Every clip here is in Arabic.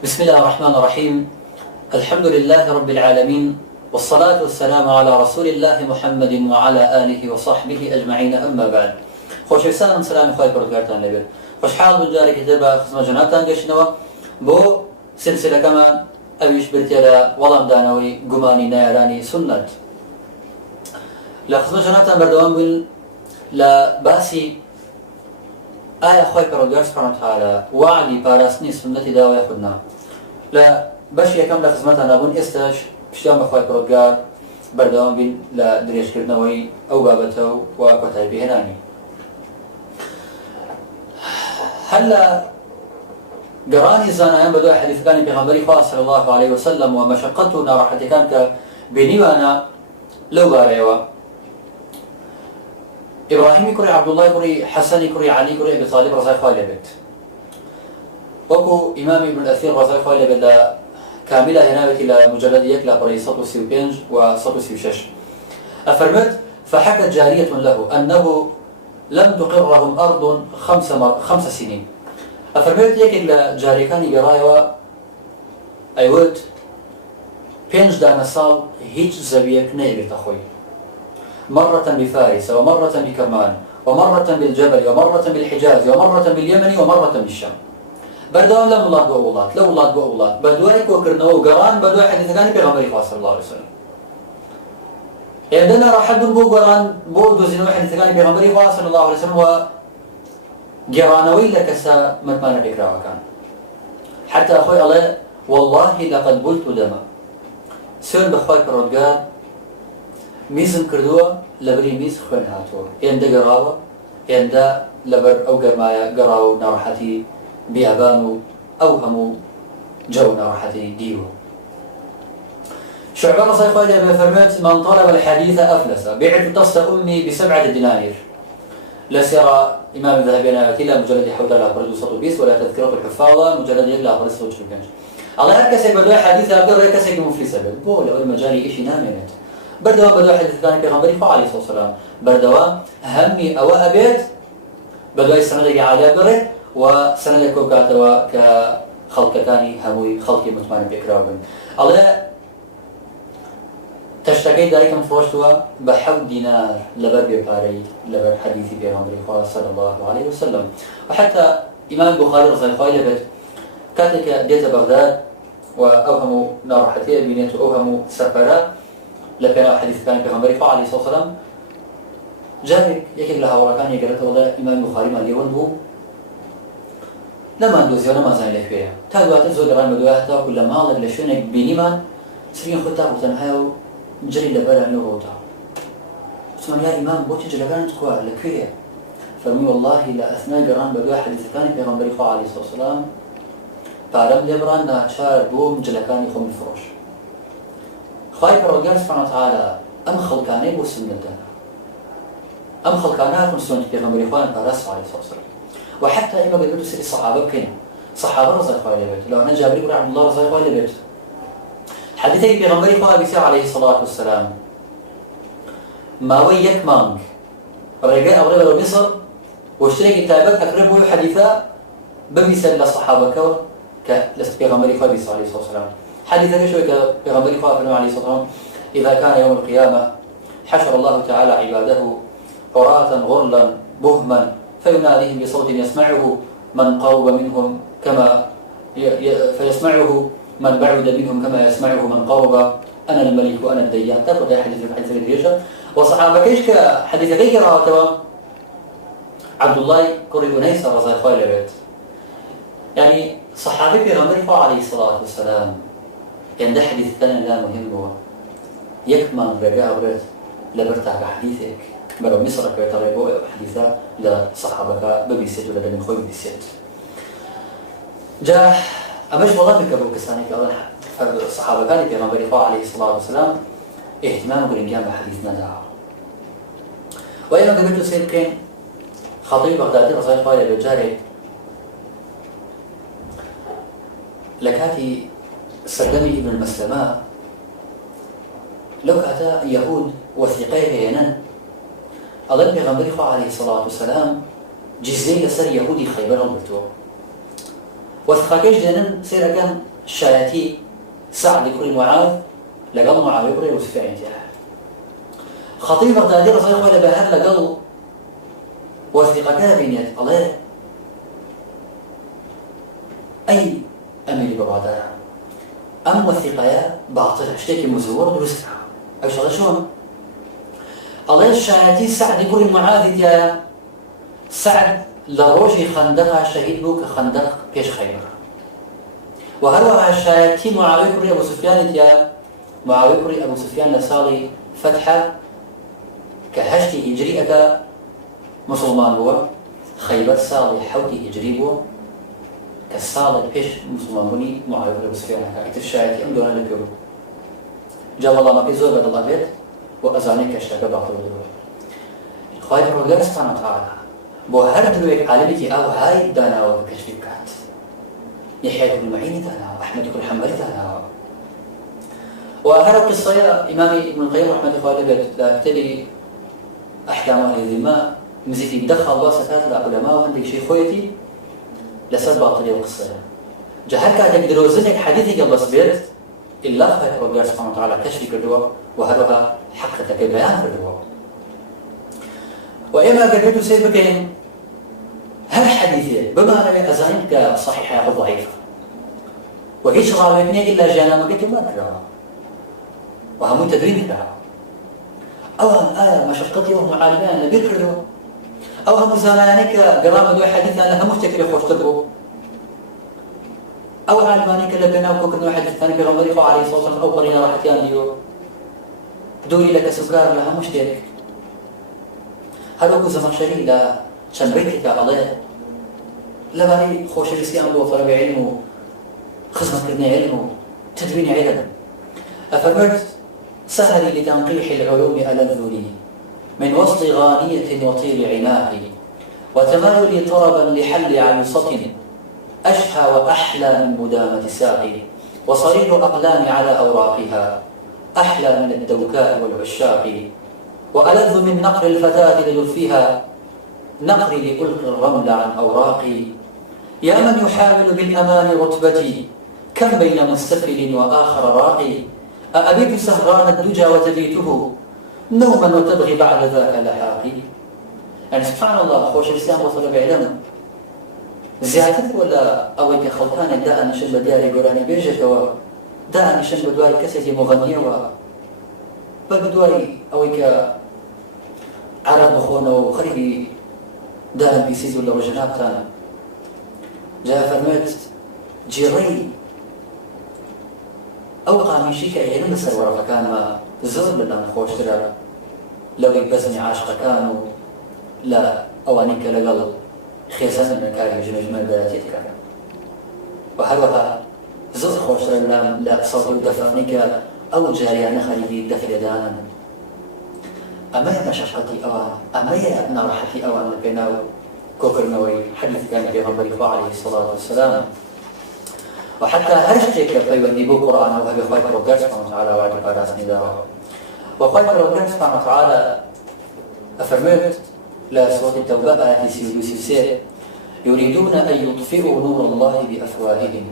بسم الله الرحمن الرحيم. الحمد لله رب العالمين، والصلاة والسلام على رسول الله محمد وعلى آله وصحبه أجمعين. أما بعد، خوشویستانم سلام خوای پروردگارتان لێبێت. خوشحاڵ بووم جارێکی تر بە خزمەت جەنابتان گەشتنەوە بۆ سلسلەکەمان ئەویش بردێ لە وەڵامدانەوەی گومانی نایارانی سنت. لە خزمەت جەنابتان بەردەوام بووین لە باسی ئایا خوای پەروەردگار سوبحانە وتعالە وعدی پاراستنی سنەتی داوای خودنا. لە بەشی یەکەم لە خزمەتان نابوون، ئێستاش پشتیان بە خوای پەروەردگار بەردەوام بین لە درێژکردنەوەی ئەو بابەتە و کۆتایی پێهێنانی. هەر لە گەڕانی زانایان بە دوای حەدیثەکانی پێغەمبەری خوا صلی الله علیه وسلم و مەشەقەت و ناڕەحەتیەکان کە بینیوانە لەو بارەیەوە، إبراهيم كري عبد الله كري حسن كري علي كري أبي طالب رضي الله عنه بيت وكو إمام ابن الأثير رضي الله عنه بيت كاملة هنا إلى مجلدية لا بري 135 و 136 أفرمت: فحكت جارية له أنه لم تقرهم أرض خمس سنين. أفرمت يك إلى جاري كان يرايوا أيوت بينج دانا صال هيج زبيك نيبر تخوي، مرة بفارس ومرة بكرمان ومرة بالجبل ومرة بالحجاز ومرة باليمن ومرة بالشام. بردوام لم الله بأولاد لو الله بأولاد بدوائك وكرنو وقران بدوائي حديث كان بيغمبري صلى الله عليه وسلم. عندنا راح نقول بو قران بو دوزين حديث كان بيغمبري صلى الله عليه وسلم وقرانوي لك سا متمان بكراوه كان حتى أخوي الله والله لقد بلت دما سن بخواي پروردگار میزم کردووە لەبەری میز خوێن هاتووە، هێندە گەڕاوە، هێندە لەبەر ئەو گەرمایە گەڕاو و ناڕەحەتی بیابان و ئەو هەموو جەو ناڕەحەتی دیوە. شعبة رضي الله عنه فرمت: من طلب الحديث أفلس، بعت طست أمي ب7 دنانير. لا سيرة إمام الذهبي إلى مجلد حول لا برد وسط بيس ولا تذكرة الحفاظة مجلد لا برد وسط بيس. الله يركسك بدو حديث أبدو يركسك مفلسة بو لو المجال إيش نامنت. بردوام بدو حديث كان پیغمبری خدا علیه الصلاة والسلام بردوام همی او ابد بدوای سندی عالی بره و سند کوکاتوا که خلقتانی هموی خلقی مطمئن بکراون. الله تشتكي ذلك مفروشتوا ب7 دينار لبر بپاری لبر حديث پیغمبری خدا صلی الله عليه وسلم. وحتى إمام بخاري رضي الله عنه كاتك ديت بغداد وأوهموا نارحتي بينات أوهموا سفرات لكن حديث كان بيغمبري عليه الصلاة والسلام جابك يكيد لها وركان يقرأت والله إمام البخاري ما ليون بو لما ندوزي ولما زين لك فيها تادوات الزوج ران بدواتها كل ما الله لشونك بينيمان سرين خطاب وتنهاو جري لبلا نوروتا سمعني يا إمام بوتي جلقان تكوى لك فيها فرمي والله لا أثناء قران بدوا حديث كان بيغمبري عليه الصلاة والسلام بارم لبران ناشار بوم جلقان يخوم الفروش. خواهی پروردگار سبحانه وتعالى ام خلقانه بو سنتنا ام خلقانه كن سنة پیغمبر خوان پاراست عليه الصلاة والسلام. وحتى إما قلت سري الصحابة بكين صحابة رضي الله عنهم لو أنا جابر بن عبد الله رضي الله عنه حديثي پیغمبر خوان بيسير عليه الصلاة والسلام ما ويك مانك رجاء أغرب مصر واشتري كتابات أقربه حديثا بمثال للصحابة كلست پیغمبر خوان بيسير عليه الصلاة والسلام. حديث بشوي كبيغمبري خواه عليه الصلاة والسلام: إذا كان يوم القيامة حشر الله تعالى عباده عراة غرلا بهما فيناديهم بصوت يسمعه من قرب منهم كما فيسمعه من بعد منهم كما يسمعه من قرب، أنا الملك وأنا الديان. تأخذ حديث الرجال وصحابة كيش كحديث كيش راتوا عبد الله كري أنيس رضي الله عنه يعني صحابي بيغمبري خواه عليه الصلاة والسلام يعني حديث ثاني لا مهم هو يكمن رجاء برد لبرتاع حديثك برو مصرك يتريبو حديثا لصحابك ببيسيت ولا من خوي بيسيت جاء أمش والله بكبر كساني كأول الصحابة كان في غنبري عليه الصلاة والسلام اهتمام بالإنجام بحديثنا دعوة. وأيضا قبلت سير كين خطيب بغدادي رضي الله عنه بجاري لكاتي سلمي ابن المسلماء لو كاتا يهود وثيقيه ينن الله بيغمبري عليه الصلاة والسلام جزية سر يهودي خيبر بلتو وثقاكيش دينن سير كان شايتي سعد كل معاذ لقل معاوية كل وسفيان انتهى خطيب بغدادي رضي الله عنه بهر لقل وثقاكا بينيت الله أي أمير بغداد أم وثقايا باطل اشتكي مزور درست أو شغل شون الله الشايتي سعد كل معاذ يا سعد لروجي خندقها شهيد بوك خندق بيش خيبر وهروها الشايتي معاوية كري أبو سفيان يا معاوية كري أبو سفيان لسالي فتحة كهشتي هجري أكا مسلمان بوا خيبر سالي حوتي هجري بوا كالسالي بيش مسلمان بني معاوية كري أبو سفيان أكا الشايتي أم دونا لكيو جاب الله ما بيزور بدل الله بيت وأزاني كشتاك باطل ودور خواهي فرودان سبحانه وتعالى بو هر دلوك عالمي أو هاي دانا وكشف كات يحيى بن معين دانا وأحمد بن حنبل دانا وهر قصة إمام ابن القيم رحمة الله عليه لا أحكام أهل الذمة مزيد يدخل الله ستات العلماء وعندك شيء خويتي لسات باطلية وقصة جهل كاتك دروزنك حديثي قبل صبرت إلا خير ربي سبحانه وتعالى كشف كردوا وهرها حقتك بيان كردوا وإما قررت سيبكين هل حديثي بما أنا أزانك صحيحة أو ضعيفة وإيش رابطني إلا جانا ما قلت ما كرها وهم تدريب لها أو هم آية مشقتي وهم عالمان نبي كردوا أو هم زمانك قرام دو حديثنا لها مفتكر خوش تدروا أو عالمانك لبنا وكوكنا واحد الثاني بغمريق عليه الصلاة والسلام أو قرينا راحتيان ديو دوري لك سكار لها مشترك هل وكو زمخشري لا شنبريك الله لباري خوش الإسلام بو طلب علمه خدمة كرنا علمه تدوين علم أفرمت سهل لتنقيح العلوم ألذ لي من وسط غانية وطير عناقي وتمايلي طربا لحل عروسة أشهى وأحلى من مدامة ساقي وصرير أقلام على أوراقها أحلى من الدوكاء والعشاق وألذ من نقر الفتاة للفها نقري لألقي الرمل عن أوراقي يا من يحاول بالأمان رتبتي كم بين مستفل وآخر راقي أأبيت سهران الدجى وتبيته نوما وتبغي بعد ذاك لحاقي يعني سبحان الله خوش الإسلام وطلب علم زيادة ولا أويك خلطان داء نشن بدياري قراني بيجك داء نشن بدواي كسيتي مغنية بدواي أويك عرب مخونة وخريبي داء بيسيز ولا رجنات كان جاء فرمت جيري أو قاميشيك علم السرورة فكان ما زور لنا خوش ترى لو يبزني عاشق كانوا لا أوانيك لقل خيزان من كاري جنوج من بلاتيتك وهروها زور خوش ترى لا صوت دفعنك أو جاريان خليبي دفل دانا أما مشقتي أوان أما نراحتي أوان لبناو كوكر نوي حديث كان بيغمبر عليه الصلاة والسلام وحتى هرشتك فيودي بو قرآن وهبي خواهي ربك سبحانه وتعالى وعلى قرآن نداء وخواهي ربك سبحانه وتعالى أفرمت لا سورة التوبة آتي سيسير يريدون أن يطفئوا نور الله بأفواههم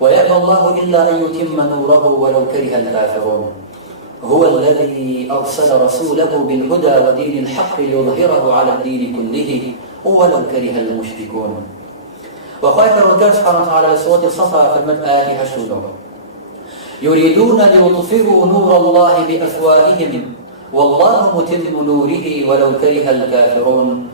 ويأبى الله إلا أن يتم نوره ولو كره الكافرون هو الذي أرسل رسوله بالهدى ودين الحق ليظهره على الدين كله ولو كره المشركون وخايف الرجال سبحانه وتعالى سورة الصفا فرمت آية هشتونه يريدون ليطفئوا نور الله بأفواههم والله متم نوره ولو كره الكافرون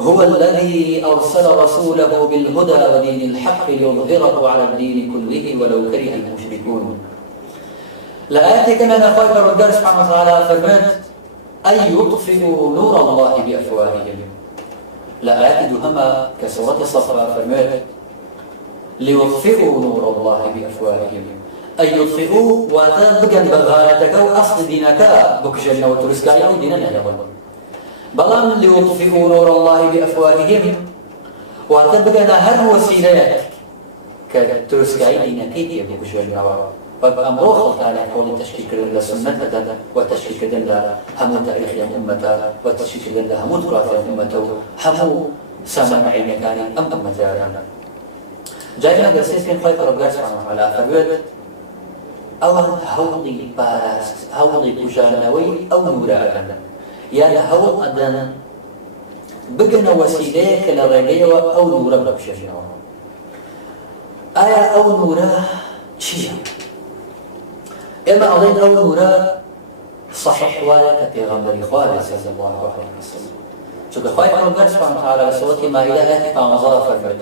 هو الذي أرسل رسوله بالهدى ودين الحق ليظهره على الدين كله ولو كره المشركون لآية كما خايف الرجال سبحانه وتعالى فرمت أن يطفئوا نور الله بأفواههم لآيات دهما كسورة الصفا فرمت ليطفئوا نور الله بأفواههم أن يطفئوا وتبقى بغارتك وأصل دينك بكجنة وترسكايا وديننا لهم بلان ليطفئوا نور الله بأفواههم وتبقى هر وسيلات كترسكايا دينك يا بكجنة فأمرو خلطان حول التشكيك لله سنة والتشكيك لله هم تاريخ أمته والتشكيك لله هم تراث أمته هم سامع عينكان أم أمتانا جاينا قرسيس بين خايف ربنا سبحانه وتعالى فرمت أو هوضي باراست هوضي بجانوي أو نورا يعني هو أدنى بقنا وسيلة كالرجية أو نورا بشجنه آية أو نورا شيء إما أظن أو نورا صحيح ولا كبيغمبري خوالي صلى الله عليه وسلم شو بخواي ربنا سبحانه وتعالى سورة مائدة فانظر فرمت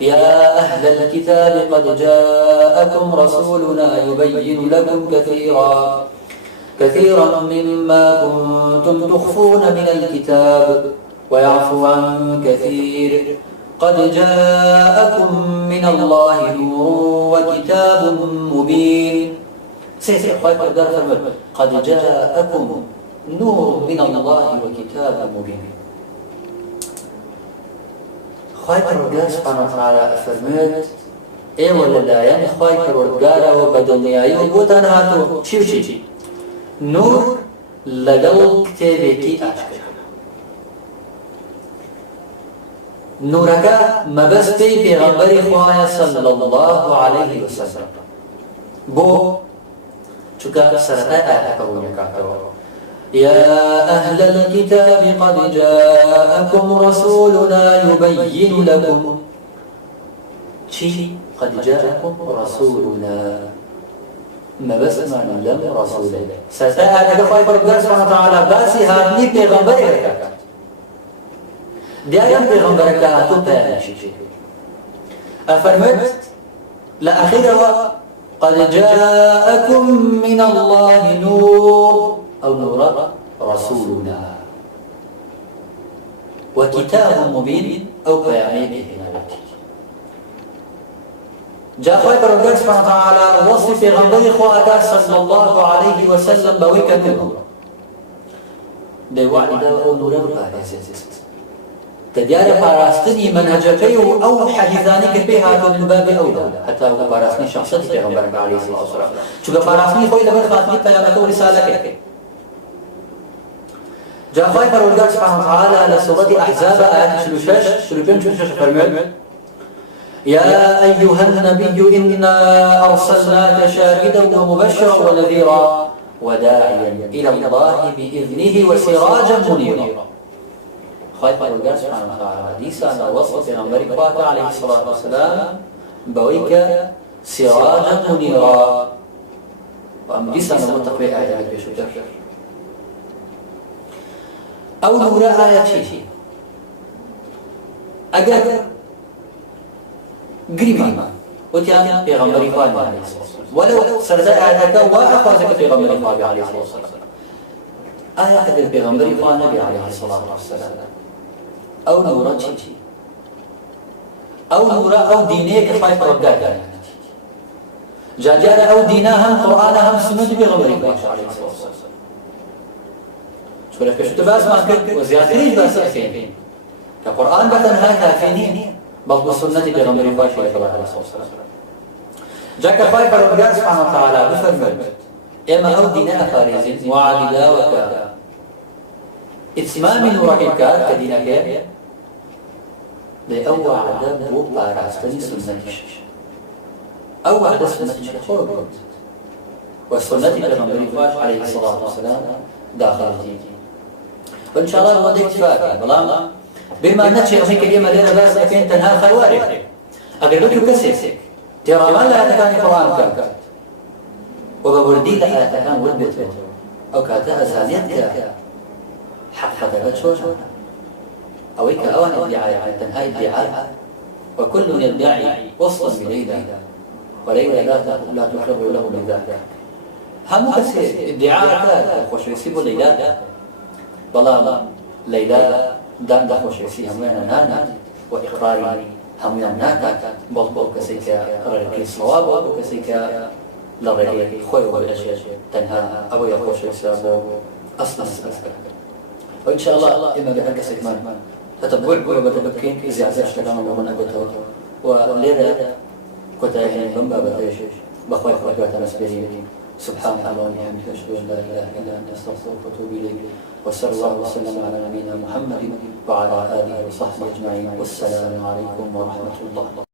يا أهل الكتاب قد جاءكم رسولنا يبين لكم كثيرا مما كنتم تخفون من الكتاب ويعفو عن كثير قد جاءكم من الله نور وكتاب مبين قد جاءكم نور من الله وكتاب مبين خواهی پروردگار سبحانه وتعالى فرمود ای ولدایان خواهی پروردگار و بدنیایی و بودن هاتو چی نور لگل کتابی اشکر نورکا مبستی پیغمبری خواهی صلی الله علیه وسلم بو چکا سرطه آیت پرونه کاتو يا أهل الكتاب قد جاءكم رسولنا يبين لكم قد جاءكم رسولنا ما بس معنى لم رسولنا ستأتي بخواهي فرقنا سبحانه وتعالى باسي هاتني بيغمبري ركاكات دائما بيغمبري ركاكاتو بيانا شيء أفرمت لأخيرا قد جاءكم من الله نور أو نور رسولنا وكتاب مبين أو بيانه جاء خواهي فرقنا سبحانه وتعالى وصف غنبري خواهي صلى الله عليه وسلم بويكة نور بوعد أو نور بارزت تديار باراستني منهجكي أو حديثانك بها من باب أولى حتى هو باراستني شخصتي بغنبرك عليه الصلاة والسلام شو باراستني خوي لبن خاتمي بيانك ورسالك جاء خواهي فرقنا سبحانه وتعالى لسورة أحزاب آيات شلوشش فرمت يا أيها النبي إنا أرسلناك شاهدا ومبشرا ونذيرا وداعيا إلى الله بإذنه وسراجا منيرا خايف الله سبحانه وتعالى ديسا وصف عمرك فاتح عليه الصلاة والسلام بويك سراجا منيرا وأم ديسا نمتقى آيات بشكر أو نورا آيات شيء أجر قريبا وتيان بيغمبري فاضي عليه الصلاة والسلام ولو سرداء آياتك وأخوازك بيغمبري فاضي عليه الصلاة والسلام آيات بيغمبري فاضي عليه الصلاة والسلام أو نورا شيء أو نورا أو دينيك خايف رداء جاجانا أو ديناهم قرآنهم سنة بيغمبري فاضي عليه الصلاة والسلام شو لك شو تباس ما كنت وزيادتريش بس أفين كقرآن بتنها كافينين بل بسنة بيغمبري فاضي عليه الصلاة والسلام جاك خايف ربنا سبحانه وتعالى بفرمت إما أو دينا خارج وعدلا وكا إتمام نورك كدينك لأو عدد وباراستني سنتش أو عدد سنتش خورج والسنة بيغمبري فاضي عليه الصلاة والسلام داخل جيجي وإن شاء الله هو اكتفاء بلام بما نتشي أخيك اليوم لنا باس أكين تنها خوارج أقربك كسيك ترى ما لا تكاني قرآن كان وبوردي لها تكان ولبت أو كاتها زانيتك حقا شو أو إيك أوان ادعاء تنهاي ادعاء وكل يدعي وصلا بليلى وليلى لا تخرج له بذاك هم كسي ادعاء خوش يسيب ليلى بلا ليلى دام خوش يسيب همنا نانا وإقراري هم يمنعك بل كسيك رأيك الصواب وكسيك لرأيك خوي وبالأشياء تنهى أو يخوش الإسلام أصلا وإن شاء الله إما بهذا السكمان تتبول وبتبكين إذا عزيز لنا ومن أقوته ولذا كنت يعني هم بابتيش بخوي خواتنا سبيلين سبحان الله وبحمده أشهد أن لا إله إلا أنت أستغفرك وأتوب إليك وصلى الله وسلم على نبينا محمد وعلى آله وصحبه أجمعين والسلام عليكم ورحمة الله